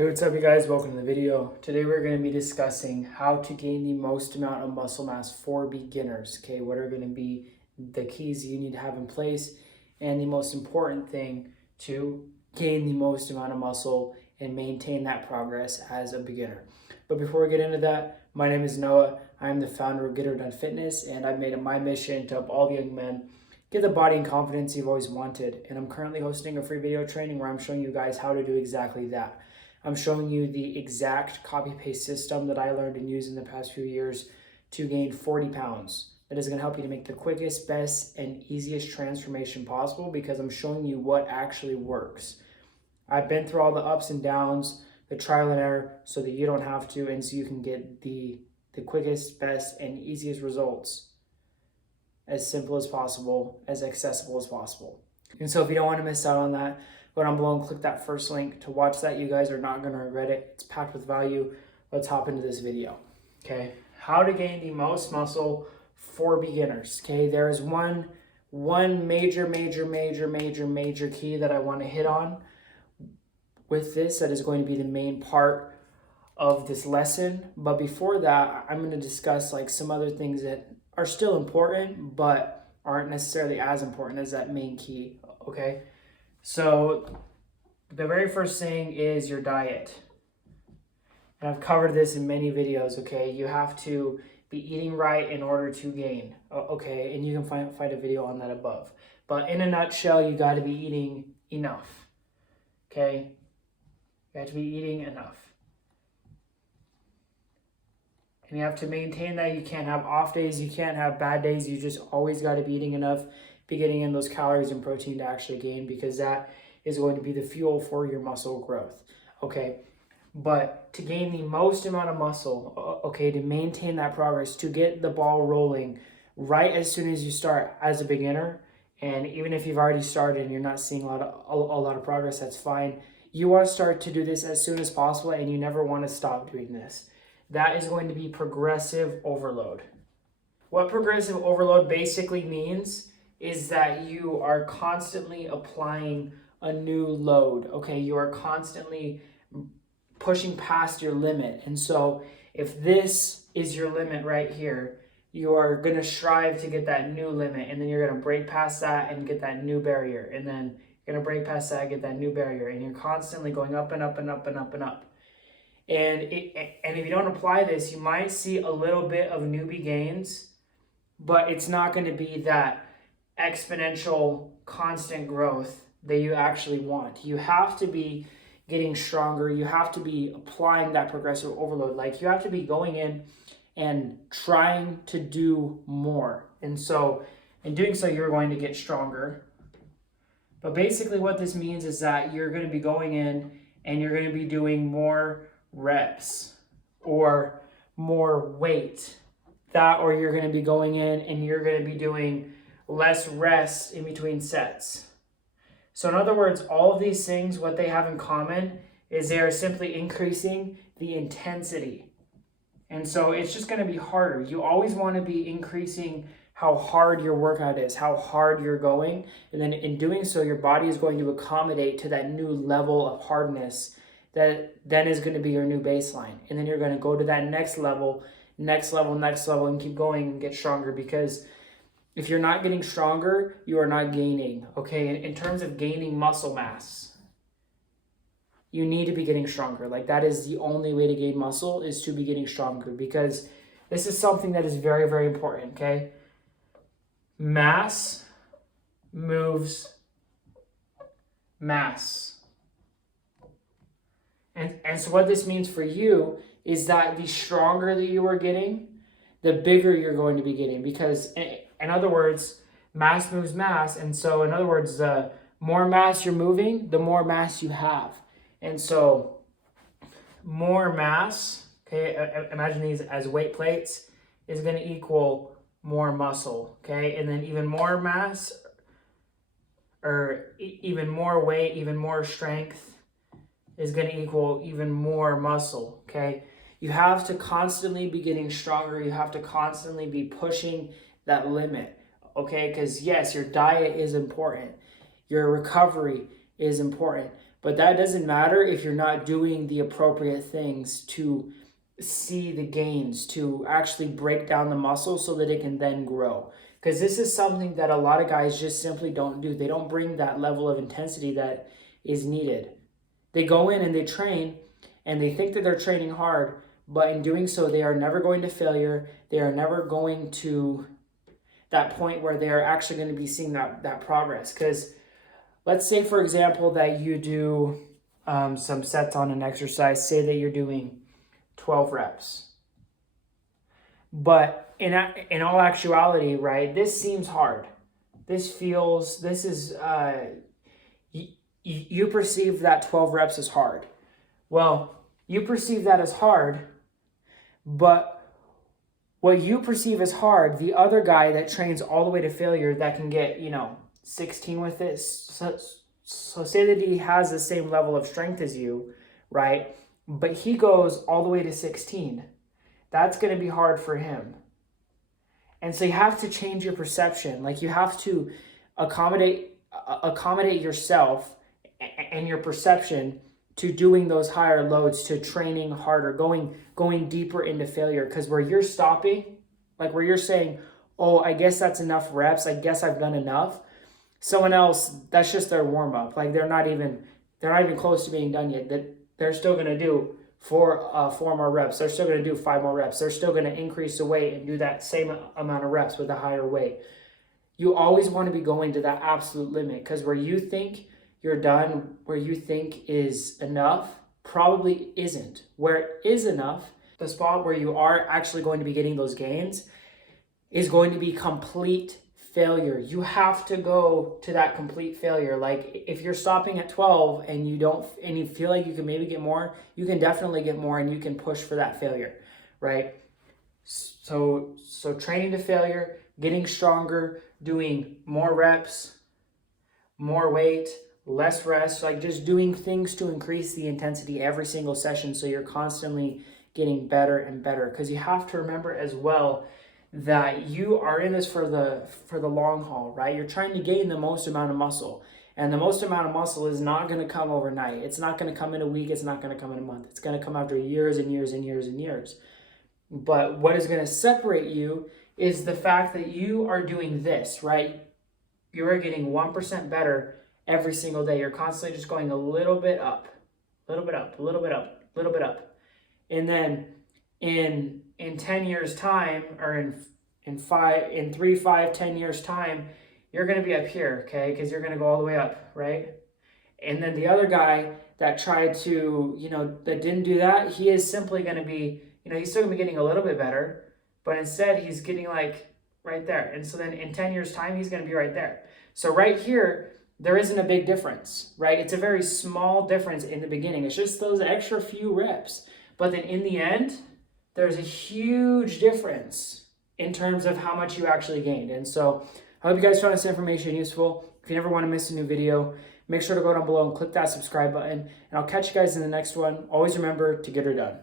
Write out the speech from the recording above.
Hey, what's up you guys? Welcome to the video. Today we're going to be discussing how to gain the most amount of muscle mass for beginners. Okay, what are going to be the keys you need to have in place and the most important thing to gain the most amount of muscle and maintain that progress as a beginner. But before we get into that, my name is Noah. I'm the founder of Get Her Done Fitness, and I've made it my mission to help all the young men get the body and confidence you've always wanted. And I'm currently hosting a free video training where I'm showing you guys how to do exactly that. I'm showing you the exact copy-paste system that I learned and used in the past few years to gain 40 pounds. That is going to help you to make the quickest, best, and easiest transformation possible because I'm showing you what actually works. I've been through all the ups and downs, the trial and error, so that you don't have to and so you can get the quickest, best, and easiest results as simple as possible, as accessible as possible. And so if you don't want to miss out on that, go down below and click that first link to watch that. You guys are not going to regret it. It's packed with value. Let's hop into this video. Okay, how to gain the most muscle for beginners. Okay, there is one major key that I want to hit on with this that is going to be the main part of this lesson. But before that, I'm going to discuss like some other things that are still important but aren't necessarily as important as that main key. Okay, so the very first thing is your diet. And I've covered this in many videos, okay? You have to be eating right in order to gain, okay? And you can find a video on that above. But in a nutshell, you got to be eating enough, okay? You have to be eating enough. And you have to maintain that. You can't have off days. You can't have bad days. You just always got to be eating enough, be getting in those calories and protein to actually gain, because that is going to be the fuel for your muscle growth, okay? But to gain the most amount of muscle, okay, to maintain that progress, to get the ball rolling right as soon as you start as a beginner, and even if you've already started and you're not seeing a lot of progress, that's fine. You want to start to do this as soon as possible, and you never want to stop doing this. That is going to be progressive overload. What progressive overload basically means is that you are constantly applying a new load, okay? You are constantly pushing past your limit. And so if this is your limit right here, you are going to strive to get that new limit, and then you're going to break past that and get that new barrier, and then you're going to break past that and get that new barrier, and you're constantly going up and up and up and up and up. And if you don't apply this, you might see a little bit of newbie gains, but it's not going to be that exponential constant growth that you actually want. You have to be getting stronger. You have to be applying that progressive overload. Like, you have to be going in and trying to do more. And so in doing so, you're going to get stronger. But basically what this means is that you're going to be going in and you're going to be doing more reps or more weight. Or you're going to be going in and you're going to be doing less rest in between sets. So in other words, all of these things, what they have in common is they are simply increasing the intensity. And so it's just going to be harder. You always want to be increasing how hard your workout is, how hard you're going. And then in doing so, your body is going to accommodate to that new level of hardness that then is going to be your new baseline. And then you're going to go to that next level, and keep going and get stronger, because if you're not getting stronger, you are not gaining, okay? In terms of gaining muscle mass, you need to be getting stronger. Like, that is the only way to gain muscle, is to be getting stronger, because this is something that is very, very important, okay? Mass moves mass. And so what this means for you is that the stronger that you are getting, the bigger you're going to be getting, because in other words, mass moves mass. And so in other words, the more mass you're moving, the more mass you have. And so more mass, okay, imagine these as weight plates, is going to equal more muscle, okay? And then even more mass, or even more weight, even more strength, is going to equal even more muscle, okay? You have to constantly be getting stronger. You have to constantly be pushing that limit, okay? Because yes, your diet is important. Your recovery is important. But that doesn't matter if you're not doing the appropriate things to see the gains, to actually break down the muscle so that it can then grow. Because this is something that a lot of guys just simply don't do. They don't bring that level of intensity that is needed. They go in and they train and they think that they're training hard, but in doing so, they are never going to failure. They are never going to that point where they are actually going to be seeing that progress. Because let's say, for example, that you do some sets on an exercise. Say that you're doing 12 reps. But in all actuality, right, this seems hard. You perceive that 12 reps as hard. Well, you perceive that as hard, but what you perceive as hard, the other guy that trains all the way to failure that can get, 16 with it, so say that he has the same level of strength as you, right? But he goes all the way to 16. That's going to be hard for him. And so you have to change your perception. Like, you have to accommodate yourself and your perception to doing those higher loads, to training harder, going deeper into failure. Because where you're stopping, like where you're saying, oh, I guess that's enough reps, I guess I've done enough. Someone else, that's just their warm up. Like they're not even close to being done yet. That they're still gonna do four more reps. They're still gonna do 5 more reps. They're still gonna increase the weight and do that same amount of reps with a higher weight. You always want to be going to that absolute limit, because where you think you're done, where you think is enough, probably isn't. Where it is enough, the spot where you are actually going to be getting those gains, is going to be complete failure. You have to go to that complete failure. Like if you're stopping at 12 and you feel like you can maybe get more, you can definitely get more, and you can push for that failure, right? So training to failure, getting stronger, doing more reps, more weight, less rest, like just doing things to increase the intensity every single session, so you're constantly getting better and better. Because you have to remember as well that you are in this for the long haul, right? You're trying to gain the most amount of muscle, and the most amount of muscle is not going to come overnight. It's not going to come in a week. It's not going to come in a month. It's going to come after years and years and years and years. But what is going to separate you is the fact that you are doing this, right? You are getting 1% better every single day. You're constantly just going a little bit up, a little bit up, a little bit up, a little bit up. And then in 10 years time, or in 3, 5, 10 years time, you're going to be up here, okay? Because you're going to go all the way up, right? And then the other guy that tried to, that didn't do that, he is simply going to be, he's still going to be getting a little bit better, but instead he's getting like right there. And so then in 10 years time, he's going to be right there. So right here, there isn't a big difference, right? It's a very small difference in the beginning. It's just those extra few reps. But then in the end, there's a huge difference in terms of how much you actually gained. And so I hope you guys found this information useful. If you never want to miss a new video, make sure to go down below and click that subscribe button. And I'll catch you guys in the next one. Always remember to get her done.